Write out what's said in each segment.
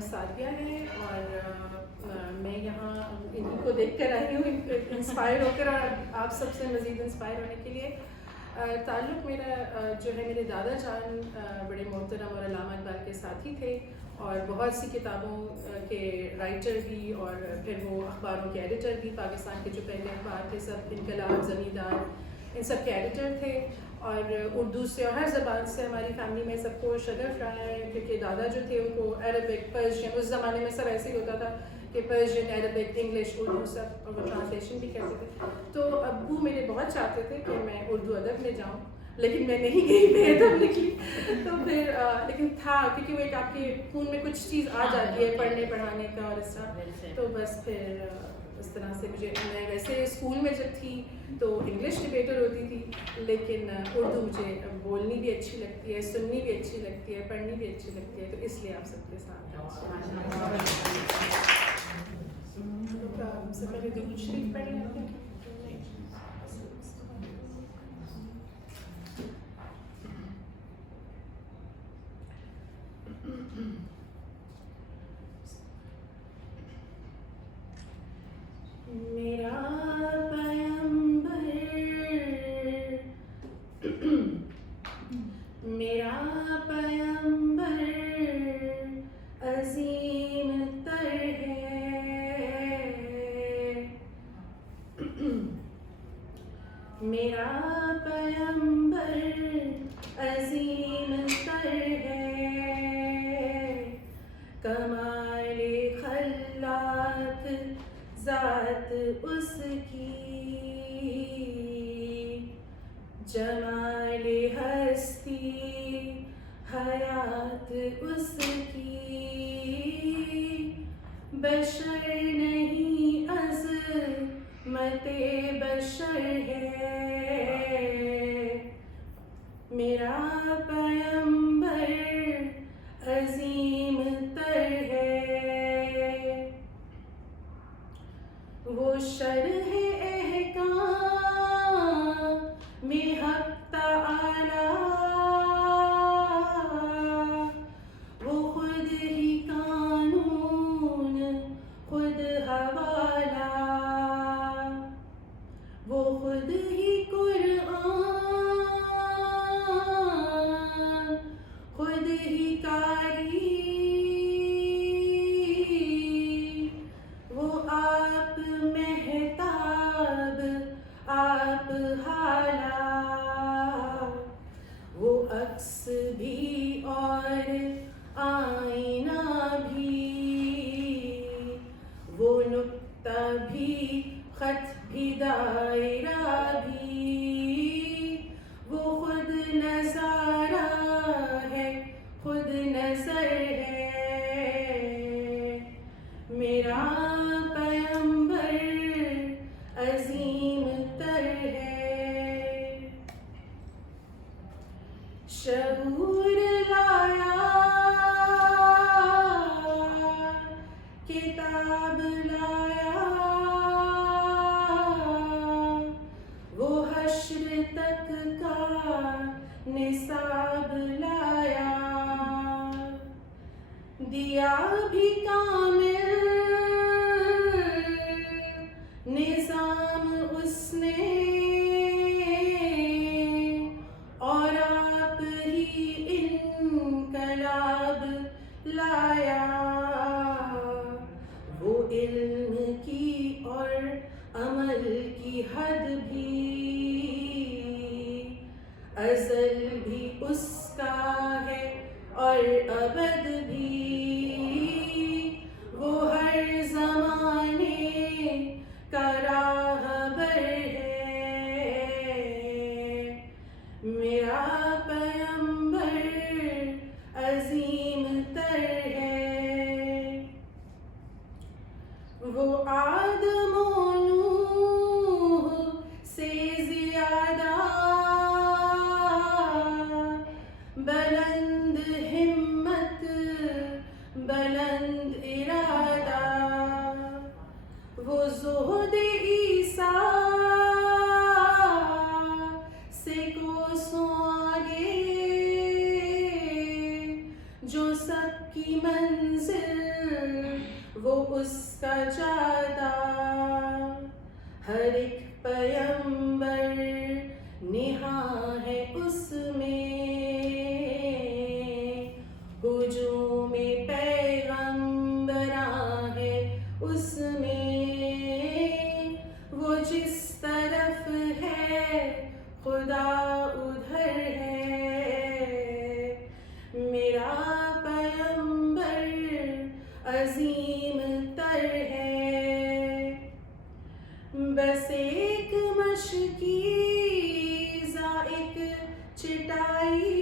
नाम सादिया है और मैं यहाँ इन्हीं को देख कर आई हूँ, इंस्पायर होकर और आप सबसे मज़ीद इंस्पायर होने के लिए। ताल्लुक़ मेरा जो है मेरे दादा जान बड़े मोहतरम और अल्लामा इक़बाल के साथी थे और बहुत सी किताबों के राइटर भी और फिर वो अखबारों के एडिटर भी। पाकिस्तान के जो पहले अखबार थे सब इनकलाब, ज़मींदार, इन सब के एडिटर थे और उर्दू से और हर ज़बान से हमारी फैमिली में सबको शगफ रहा है क्योंकि दादा जो थे उनको अरबिक, पर्शियन, उस ज़माने में सब ऐसे ही होता था कि पर्शियन, अरबिक, इंग्लिश, उर्दू सब वो ट्रांसलेशन भी करते थे। तो अब्बू मेरे बहुत चाहते थे कि मैं उर्दू अदब में जाऊँ, लेकिन मैं नहीं गई, मैं अदब निकली। तो फिर लेकिन था क्योंकि वो एक आपके खून में कुछ चीज़ आ जाती है पढ़ने पढ़ाने का और इस तरह। तो बस फिर इस तरह से मैं वैसे स्कूल में जब थी तो इंग्लिश डिबेटर होती थी, लेकिन उर्दू मुझे बोलनी भी अच्छी लगती है, सुननी भी अच्छी लगती है, पढ़नी भी अच्छी लगती है, तो इसलिए आप सबके साथ सबसे पहले दुरूद शरीफ पढ़ लेते हैं। मेरा पैगंबर, मेरा पैगंबर अजीम तर है, मेरा पैगंबर अजीम तर है, कमाले खल्लात ज़ात उसकी, जमाले हस्ती हयात उसकी, बशर नहीं अज़मते बशर है, मेरा पैगंबर अजीम तर है, वो शरह एहकाम में हक ताला, वो खुद ही कानून खुद हवाला, वो खुद ही कुरान खुद ही कारी, वो आप मेहताब आप हाला, वो अक्स भी और आईना भी, वो नुक्ता भी खत भी दायरा भी, वो खुद नज़ारा है खुद नज़र है, मेरा पैगंबर अजीम तर है, शऊर लाया किताब लाया, वो हश्र तक का निसाब लाया, दिया भी कामिल निज़ाम उसने, और आप ही इनकलाब लाया, वो इल्म की और अमल की हद भी, अज़ल भी उसका है और अबद भी, वो हर ज़माने का राहबर है, मेरा पैगंबर अजीम तर है, वो आदम और नूह से ज़्यादा बुलंद हिम्मत बुलंद इरादा, वो ज़ुहद ईसा से कोसों आगे, जो सबकी मंजिल वो उसका जादा, हर एक पैगंबर निहा है उसमें, हुजूम-ए पैगंबरा है उसमें, वो जिस तरफ है खुदा उधर है, मेरा पैगंबर अजीम तर है। बस एक मशकी ज़ाइक चिटाई,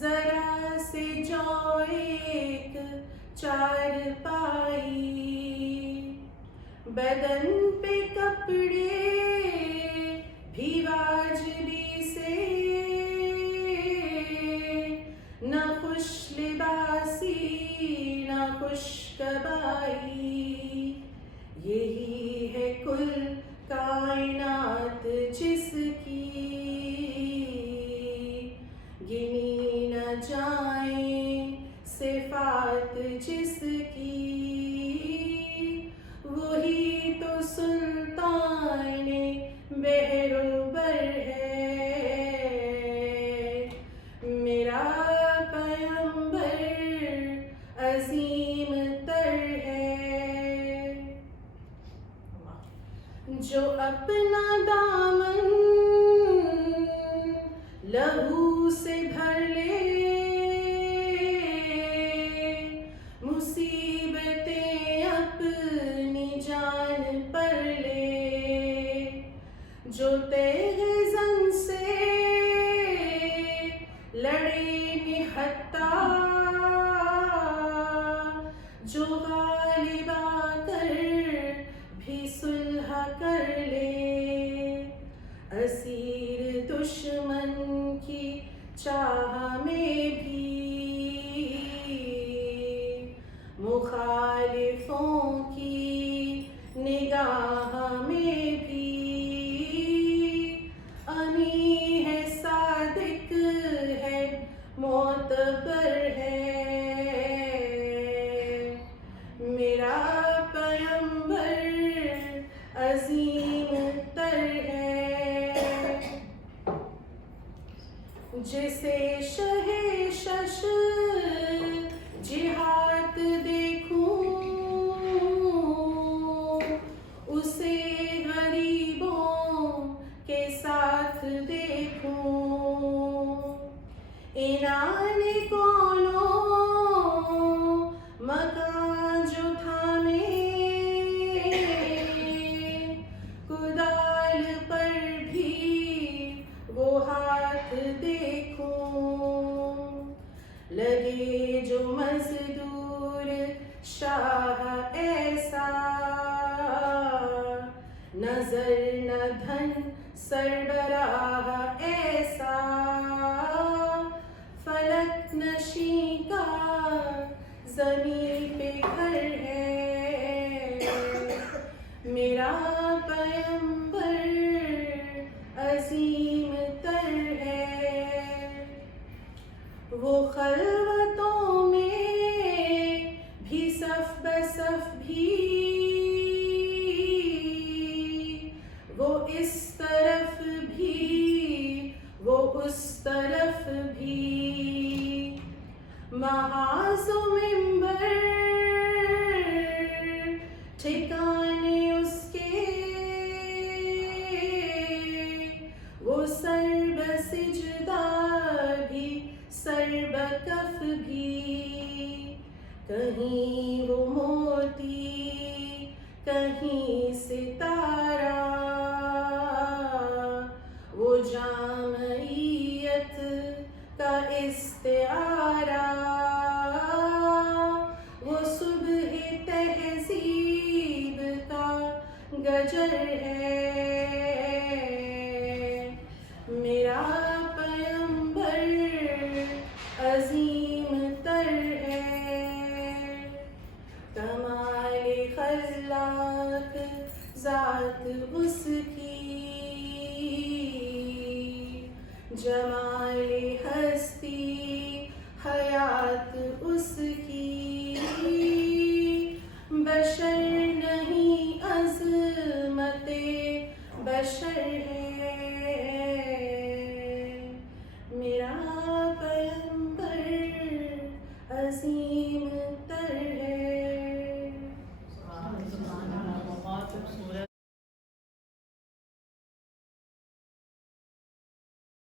जरा से जो एक चारपाई, बदन पे कपड़े भी वाजिबी से, न खुश लिबासी न खुश कबाई, यही है कुल कायनात जिसकी गिनी न जाए सिफात जिसकी, वही तो सुल्तान बहरोबर है, मेरा पैगंबर अजीम तर है। जो अपना दामन लहू से भर ले, मुसीबतें अपनी जान पर ले, जो तेगे जंग से लड़े निहत्ता, जो गालिब आकर भी सुलह कर ले, असीर दुश्मन की चाह में भी, मुखालिफों की निगाह में भी, अमी है सादिक है मोतबर है, मेरा पैगंबर अजीम तर है। जिसे शहे शश जिहाद देखूं, उसे गरीबों के साथ देखूं, इनाने कोनो मकान जो थामे, कुदाल पर भी वो हाथ देखूं, लगे जो मजदूर शाह ऐसा, नजर न धन सरबराह ऐसा, फलक नशी का जमीन पे घर है, मेरा पैगंबर अजीम तर है। वो खलवतों में भी सफ बसफ भी, वो इस तरफ भी वो उस तरफ भी, महाज़ो मिंबर ठिकाने उसके, वो सर बसिजदा भी सर बकफ भी, कहीं वो मोती कहीं सितारा, वो जामइयत का इस्तिआरा, वो सुबह तहज़ीब का गजर है, मेरा पैगंबर अजीम तर है। कमाल खल्लाक ज़ात उसकी, जमाल हस्ती उसकी बशर